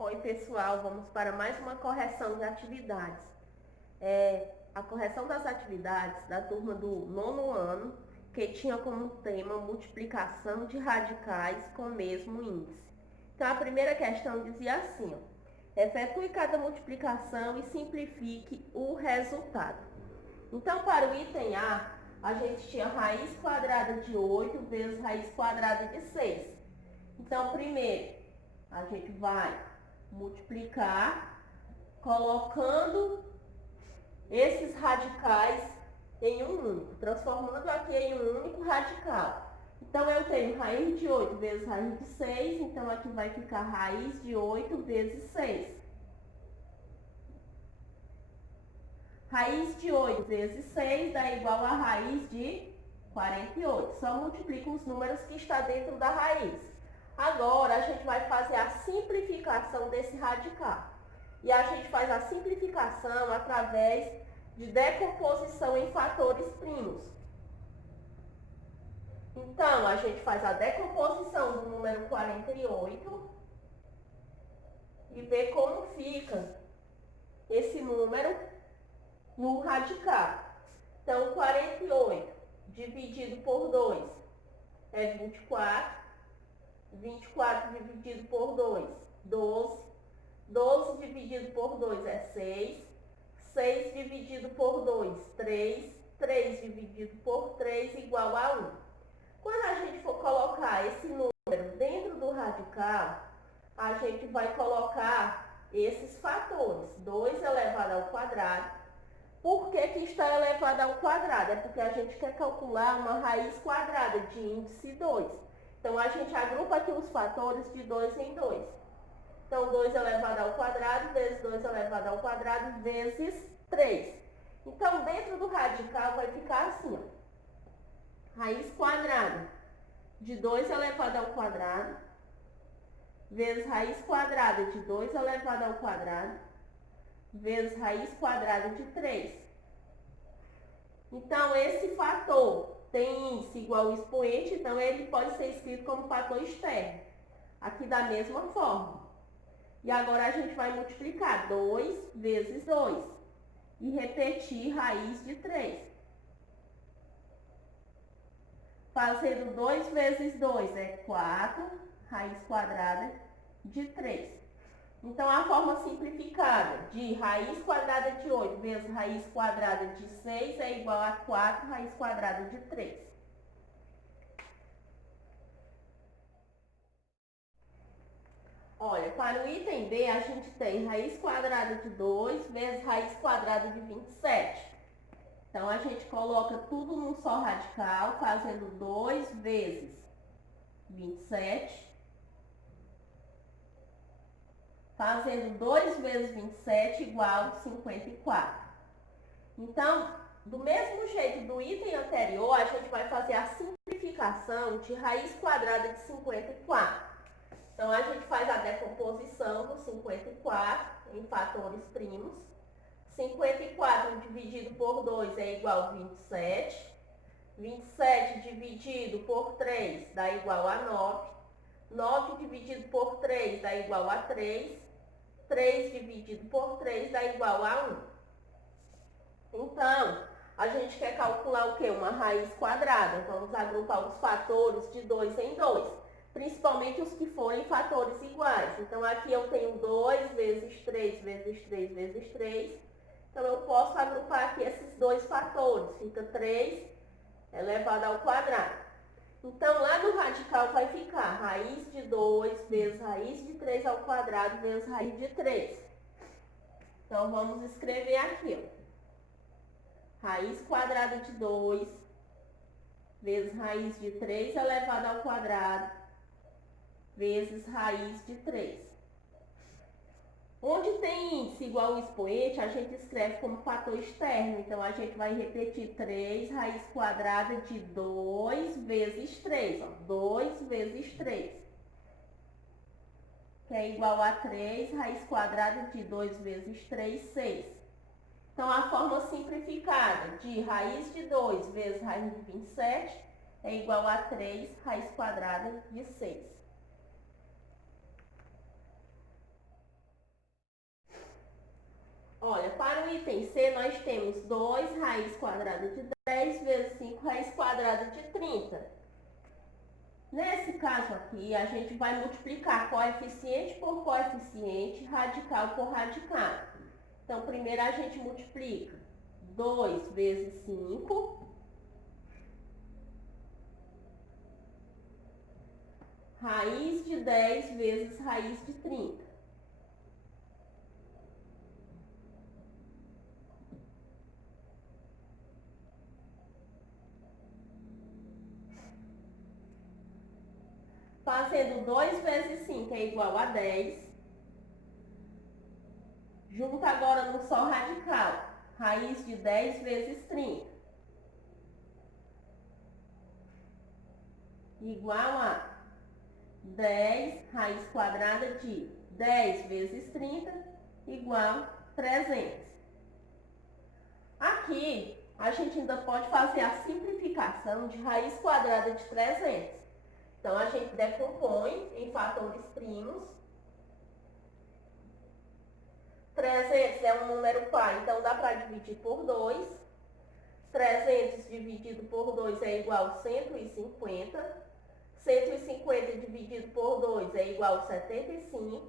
Oi, pessoal, vamos para mais uma correção de atividades. A correção das atividades da turma do nono ano, que tinha como tema multiplicação de radicais com o mesmo índice. Então, a primeira questão dizia assim, ó, efetue cada multiplicação e simplifique o resultado. Então, para o item a gente tinha raiz quadrada de 8 vezes raiz quadrada de 6. Então, primeiro, a gente vai multiplicar colocando esses radicais em um único, transformando aqui em um único radical. Então, eu tenho raiz de 8 vezes raiz de 6, então aqui vai ficar raiz de 8 vezes 6. Raiz de 8 vezes 6 dá igual a raiz de 48. Só multiplica os números que está dentro da raiz. Agora, a gente vai fazer a simplificação desse radical. E a gente faz a simplificação através de decomposição em fatores primos. Então, a gente faz a decomposição do número 48 e vê como fica esse número no radical. Então, 48 dividido por 2 é 24. 24 dividido por 2, 12. 12 dividido por 2 é 6. 6 dividido por 2, 3. 3 dividido por 3 igual a 1. Quando a gente for colocar esse número dentro do radical, a gente vai colocar esses fatores. 2 elevado ao quadrado. Por que que está elevado ao quadrado? É porque a gente quer calcular uma raiz quadrada de índice 2. Então, a gente agrupa aqui os fatores de 2 em 2. Então, 2 elevado ao quadrado vezes 2 elevado ao quadrado vezes 3. Então, dentro do radical vai ficar assim, ó. Raiz quadrada de 2 elevado ao quadrado vezes raiz quadrada de 2 elevado ao quadrado vezes raiz quadrada de 3. Então, esse fator tem índice igual ao expoente, então ele pode ser escrito como fator externo. Aqui da mesma forma. E agora a gente vai multiplicar 2 vezes 2 e repetir raiz de 3. Fazendo 2 vezes 2 é 4, raiz quadrada de 3. Então, a forma simplificada de raiz quadrada de 8 vezes raiz quadrada de 6 é igual a 4 raiz quadrada de 3. Olha, para o item B, a gente tem raiz quadrada de 2 vezes raiz quadrada de 27. Então, a gente coloca tudo num só radical, fazendo 2 vezes 27. Fazendo 2 vezes 27 igual a 54. Então, do mesmo jeito do item anterior, a gente vai fazer a simplificação de raiz quadrada de 54. Então, a gente faz a decomposição do 54 em fatores primos. 54 dividido por 2 é igual a 27. 27 dividido por 3 dá igual a 9. 9 dividido por 3 dá igual a 3. 3 dividido por 3 dá igual a 1. Então, a gente quer calcular o quê? Uma raiz quadrada. Vamos agrupar os fatores de 2 em 2. Principalmente os que forem fatores iguais. Então, aqui eu tenho 2 vezes 3 vezes 3 vezes 3. Então, eu posso agrupar aqui esses dois fatores. Fica 3 elevado ao quadrado. Então, lá no radical vai ficar raiz de 2 vezes raiz de 3 ao quadrado vezes raiz de 3. Então, vamos escrever aqui, ó. Raiz quadrada de 2 vezes raiz de 3 elevado ao quadrado vezes raiz de 3. Onde tem índice igual ao expoente, a gente escreve como fator externo. Então, a gente vai repetir 3 raiz quadrada de 2 vezes 3. Ó, 2 vezes 3. Que é igual a 3 raiz quadrada de 2 vezes 3, 6. Então, a forma simplificada de raiz de 2 vezes raiz de 27 é igual a 3 raiz quadrada de 6. no item C, nós temos 2 raiz quadrada de 10 vezes 5 raiz quadrada de 30. Nesse caso aqui, a gente vai multiplicar coeficiente por coeficiente, radical por radical. Então, primeiro a gente multiplica 2 vezes 5, raiz de 10 vezes raiz de 30. Fazendo 2 vezes 5 é igual a 10. Junta agora no só radical. Raiz de 10 vezes 30. Igual a 10 raiz quadrada de 10 vezes 30 igual a 300. Aqui, a gente ainda pode fazer a simplificação de raiz quadrada de 300. Então, a gente decompõe em fatores primos. 300 é um número par, então dá para dividir por 2. 300 dividido por 2 é igual a 150. 150 dividido por 2 é igual a 75.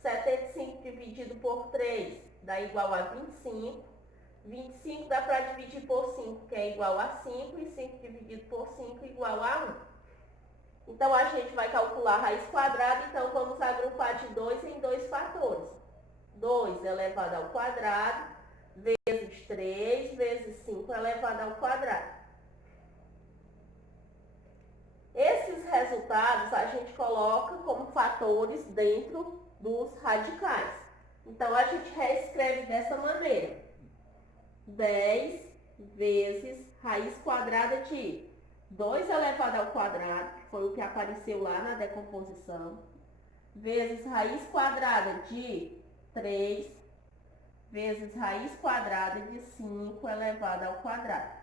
75 dividido por 3 dá igual a 25. 25 dá para dividir por 5, que é igual a 5. E 5 dividido por 5 igual a 1. Então, a gente vai calcular a raiz quadrada. Então, vamos agrupar de 2 em 2 fatores. 2 elevado ao quadrado vezes 3 vezes 5 elevado ao quadrado. Esses resultados a gente coloca como fatores dentro dos radicais. Então, a gente reescreve dessa maneira. 10 vezes raiz quadrada de 2 elevado ao quadrado, que foi o que apareceu lá na decomposição, vezes raiz quadrada de 3 vezes raiz quadrada de 5 elevado ao quadrado.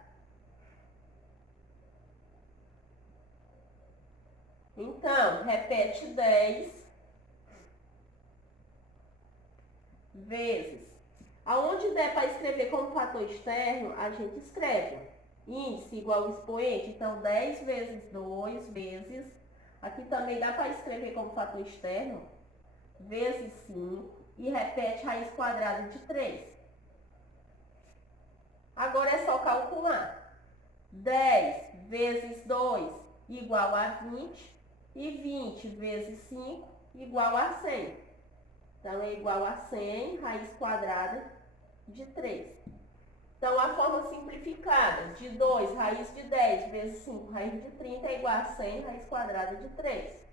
Então, repete 10 vezes. Aonde der para escrever como fator externo, a gente escreve. Índice igual ao expoente, então 10 vezes 2 vezes. Aqui também dá para escrever como fator externo, vezes 5. E repete raiz quadrada de 3. Agora é só calcular. 10 vezes 2 igual a 20. E 20 vezes 5 igual a 100. Então, é igual a 100 raiz quadrada de 3. Então, a forma simplificada de 2 raiz de 10 vezes 5 raiz de 30 é igual a 100 raiz quadrada de 3.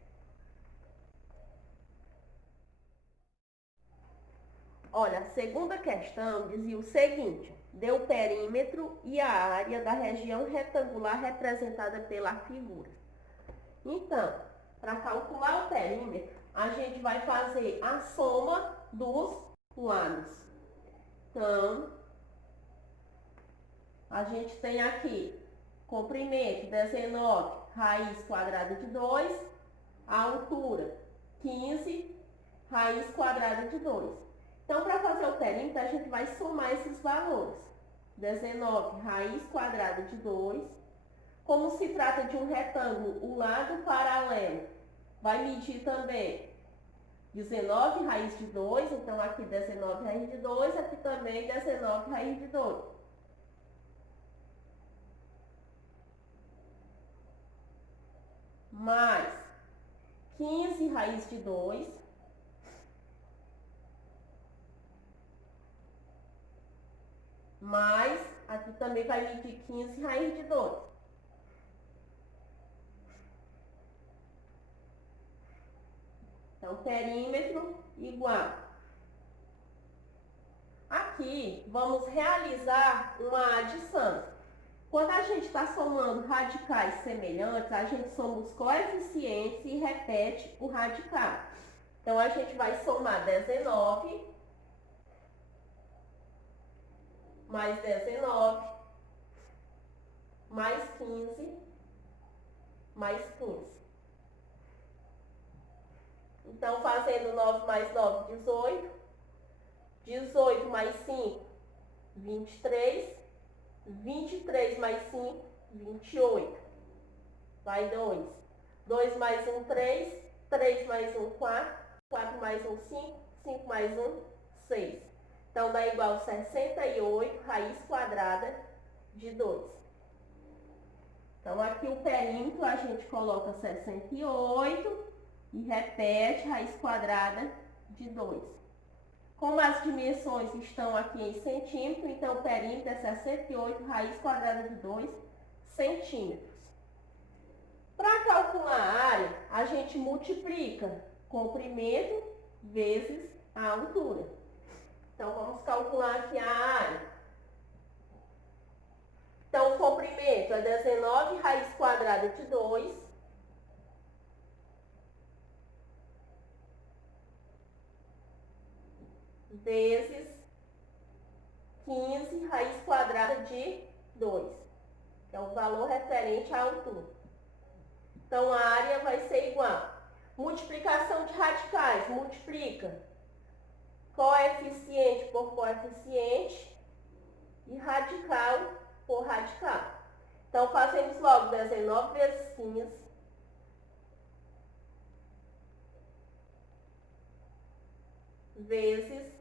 Olha, a segunda questão dizia o seguinte: dê o perímetro e a área da região retangular representada pela figura. Então, para calcular o perímetro, a gente vai fazer a soma dos lados. Então, a gente tem aqui comprimento 19 raiz quadrada de 2, a altura 15 raiz quadrada de 2. Então, para fazer o perímetro, a gente vai somar esses valores. 19 raiz quadrada de 2. Como se trata de um retângulo, o lado paralelo vai medir também 19 raiz de 2. Então, aqui 19 raiz de 2, aqui também 19 raiz de 2. Mais 15 raiz de 2. Mais, aqui também vai medir 15 raiz de 2. Então, perímetro igual. Aqui, vamos realizar uma adição. Quando a gente está somando radicais semelhantes, a gente soma os coeficientes e repete o radical. Então, a gente vai somar 19 mais 19, mais 15, mais 15. Então, fazendo 9 mais 9, 18. 18 mais 5, 23. 23 mais 5, 28. Vai 2. 2 mais 1, 3. 3 mais 1, 4. 4 mais 1, 5. 5 mais 1, 6. Então, dá igual a 68 raiz quadrada de 2. Então, aqui o perímetro a gente coloca 68 e repete raiz quadrada de 2. Como as dimensões estão aqui em centímetro, então o perímetro é 68 raiz quadrada de 2 centímetros. Para calcular a área, a gente multiplica comprimento vezes a altura. Então, vamos calcular aqui a área. Então, o comprimento é 19 raiz quadrada de 2 vezes 15 raiz quadrada de 2, que é o valor referente à altura. Então, a área vai ser igual. Multiplicação de radicais, multiplica coeficiente por coeficiente e radical por radical. Então, fazemos logo 19 vezes 15 vezes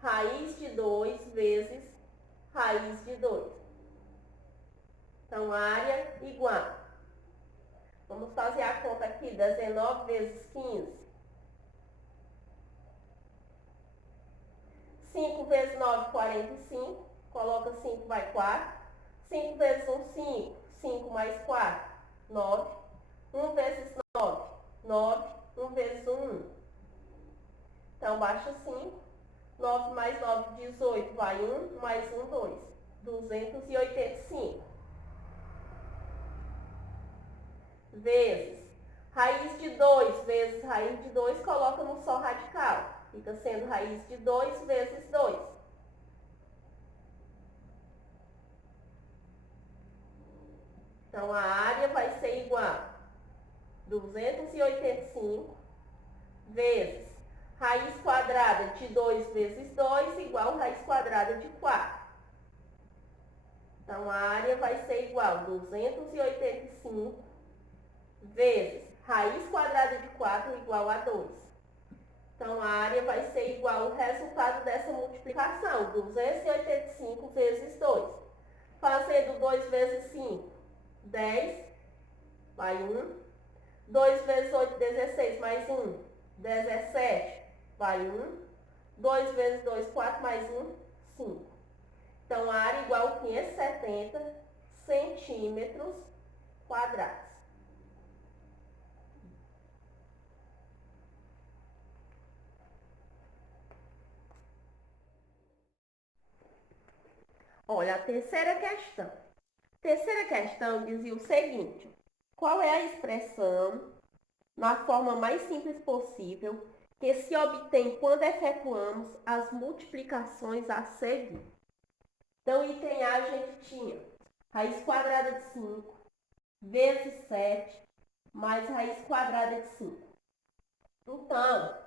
raiz de 2 vezes raiz de 2. Então, área igual. Vamos fazer a conta aqui, 19 vezes 15. 5 vezes 9, 45. Coloca 5, vai 4. 5 vezes 1, 5. 5 mais 4, 9. 1 vezes 9, 9. 1 vezes 1, 1. Então, baixa 5. 9 mais 9, 18. Vai 1, mais 1, 2. 285. Vezes raiz de 2 vezes raiz de 2, coloca no só radical. Fica sendo raiz de 2 vezes 2. Então, a área vai ser igual a 285 vezes raiz quadrada de 2 vezes 2 igual raiz quadrada de 4. Então, a área vai ser igual a 285 vezes raiz quadrada de 4 igual a 2. Então, a área vai ser igual ao resultado dessa multiplicação, 285 vezes 2. Fazendo 2 vezes 5, 10, vai 1. 2 vezes 8, 16, mais 1, 17, vai 1. 2 vezes 2, 4, mais 1, 5. Então, a área igual a 570 centímetros quadrados. Olha, a terceira questão. Terceira questão dizia o seguinte: qual é a expressão, na forma mais simples possível, que se obtém quando efetuamos as multiplicações a seguir? Então, item A a gente tinha raiz quadrada de 5 vezes 7 mais raiz quadrada de 5. Então,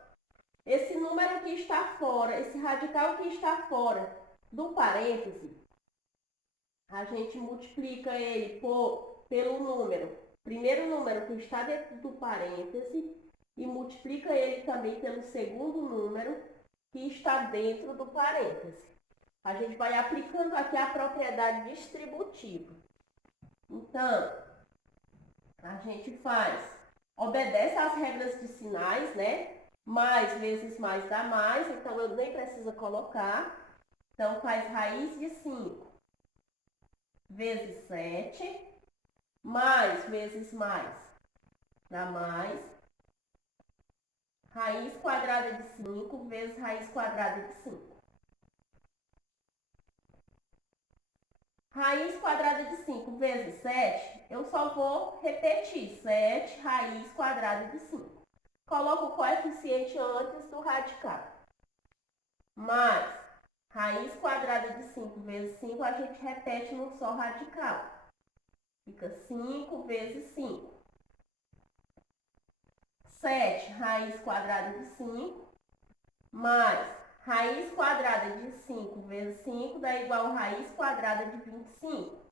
esse número que está fora, esse radical que está fora do parêntese, a gente multiplica ele pelo número, primeiro número que está dentro do parêntese, e multiplica ele também pelo segundo número que está dentro do parêntese. A gente vai aplicando aqui a propriedade distributiva. Então, a gente obedece às regras de sinais, né? Mais vezes mais dá mais, então eu nem preciso colocar. Então, faz raiz de 5 vezes 7, mais vezes mais dá mais. Raiz quadrada de 5 vezes raiz quadrada de 5. Raiz quadrada de 5 vezes 7, eu só vou repetir. 7 raiz quadrada de 5. Coloco o coeficiente antes do radical. Mais raiz quadrada de 5 vezes 5, a gente repete num só radical. Fica 5 vezes 5. 7 raiz quadrada de 5, mais Raiz quadrada de 5 vezes 5 dá igual a raiz quadrada de 25.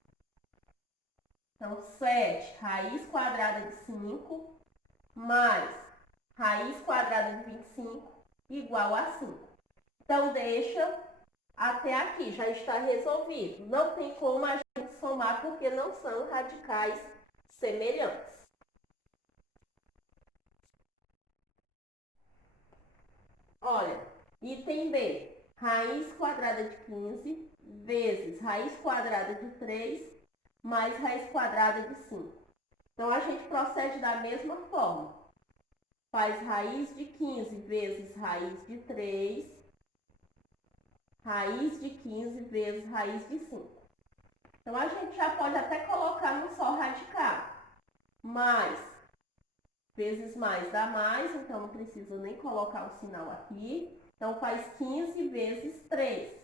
Então, 7 raiz quadrada de 5 mais raiz quadrada de 25 igual a 5. Então, deixa até aqui, já está resolvido. Não tem como a gente somar porque não são radicais semelhantes. Olha, item B, raiz quadrada de 15 vezes raiz quadrada de 3 mais raiz quadrada de 5. Então, a gente procede da mesma forma. Faz raiz de 15 vezes raiz de 3, raiz de 15 vezes raiz de 5. Então, a gente já pode até colocar no só radical. Mais vezes mais dá mais, então não preciso nem colocar o sinal aqui. Então, faz 15 vezes 3.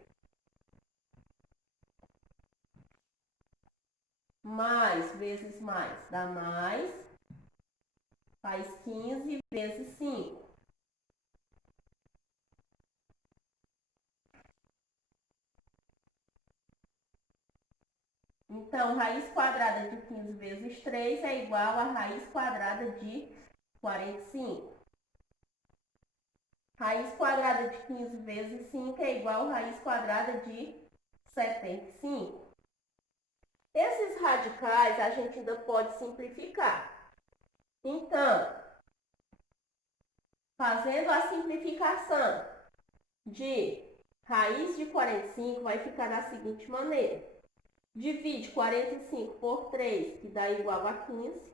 Mais vezes mais dá mais. Faz 15 vezes 5. Então, raiz quadrada de 15 vezes 3 é igual a raiz quadrada de 45. Raiz quadrada de 15 vezes 5 é igual a raiz quadrada de 75. Esses radicais a gente ainda pode simplificar. Então, fazendo a simplificação de raiz de 45, vai ficar da seguinte maneira. Divide 45 por 3, que dá igual a 15.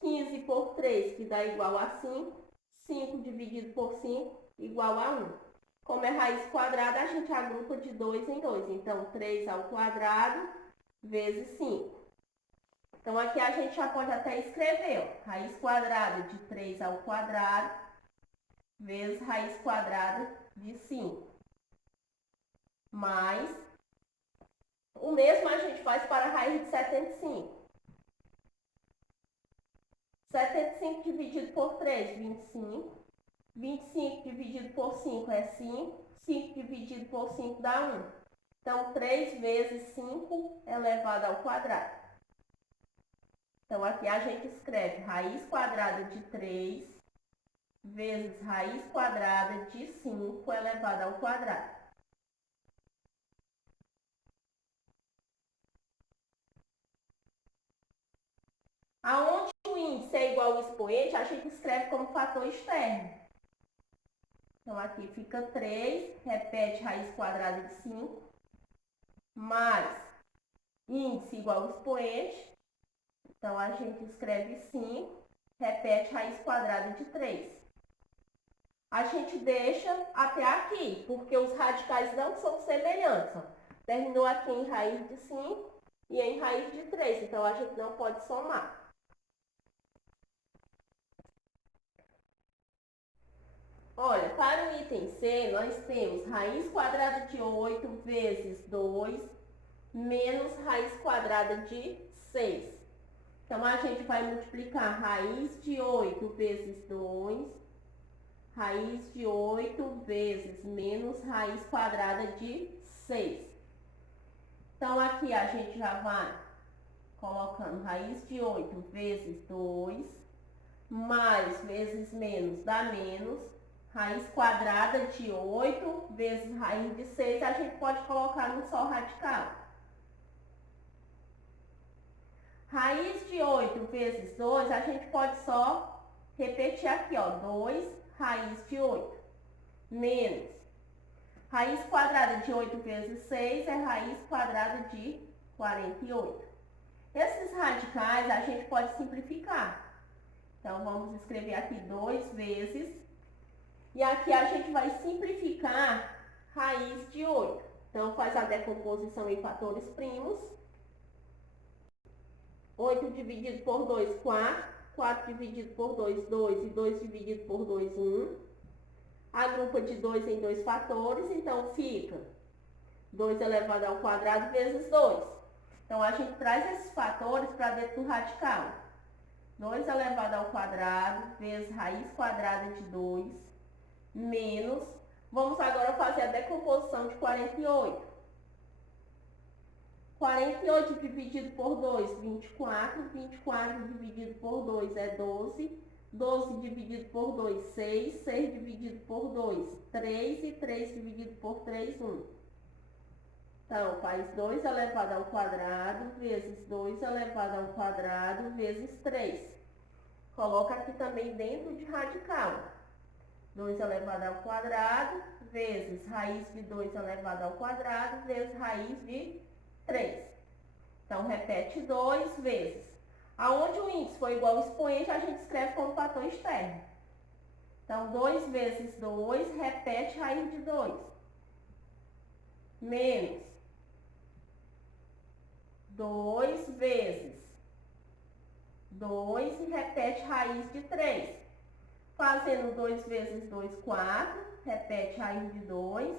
15 por 3, que dá igual a 5. 5 dividido por 5, igual a 1. Como é raiz quadrada, a gente agrupa de 2 em 2. Então, 3 ao quadrado vezes 5. Então, aqui a gente já pode até escrever, ó, raiz quadrada de 3 ao quadrado vezes raiz quadrada de 5. Mais, o mesmo a gente faz para a raiz de 75. 75 dividido por 3, 25. 25 dividido por 5 é 5. 5 dividido por 5 dá 1. Então, 3 vezes 5 elevado ao quadrado. Então, aqui a gente escreve raiz quadrada de 3 vezes raiz quadrada de 5 elevado ao quadrado. Aonde o índice é igual ao expoente, a gente escreve como fator externo. Então, aqui fica 3, repete raiz quadrada de 5, mais índice igual ao expoente. Então, a gente escreve 5, repete raiz quadrada de 3. A gente deixa até aqui, porque os radicais não são semelhantes. Ó. Terminou aqui em raiz de 5 e em raiz de 3, então a gente não pode somar. Olha, para o item C, nós temos raiz quadrada de 8 vezes 2 menos raiz quadrada de 6. Então, a gente vai multiplicar raiz de 8 vezes 2, raiz de 8 vezes menos raiz quadrada de 6. Então, aqui a gente já vai colocando raiz de 8 vezes 2, mais vezes menos dá menos. Raiz quadrada de 8 vezes raiz de 6, a gente pode colocar no só radical. Raiz de 8 vezes 2, a gente pode só repetir aqui, ó, 2 raiz de 8, menos. Raiz quadrada de 8 vezes 6 é raiz quadrada de 48. Esses radicais a gente pode simplificar. Então, vamos escrever aqui 2 vezes. E aqui a gente vai simplificar raiz de 8. Então, faz a decomposição em fatores primos. 8 dividido por 2, 4. 4 dividido por 2, 2. E 2 dividido por 2, 1. Agrupa de 2 em 2 fatores. Então, fica 2 elevado ao quadrado vezes 2. Então, a gente traz esses fatores para dentro do radical. 2 elevado ao quadrado vezes raiz quadrada de 2 menos Vamos agora fazer a decomposição de 48. 48 dividido por 2, 24. 24 dividido por 2 é 12. 12 dividido por 2, 6. 6 dividido por 2, 3. E 3 dividido por 3, 1. Então, faz 2 elevado ao quadrado vezes 2 elevado ao quadrado vezes 3. Coloca aqui também dentro de radical. 2 elevado ao quadrado vezes raiz de 2 elevado ao quadrado vezes raiz de 3. Então, repete 2 vezes. Aonde o índice for igual ao expoente, a gente escreve como fator externo. Então, 2 vezes 2, repete raiz de 2. Menos 2 vezes 2 e repete raiz de 3. Fazendo 2 vezes 2, 4. Repete raiz de 2.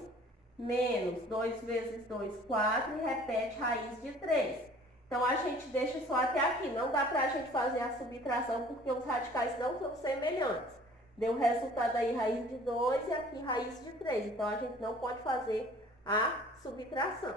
Menos 2 vezes 2, 4. E repete raiz de 3. Então, a gente deixa só até aqui. Não dá para a gente fazer a subtração porque os radicais não são semelhantes. Deu o resultado aí raiz de 2 e aqui raiz de 3. Então, a gente não pode fazer a subtração.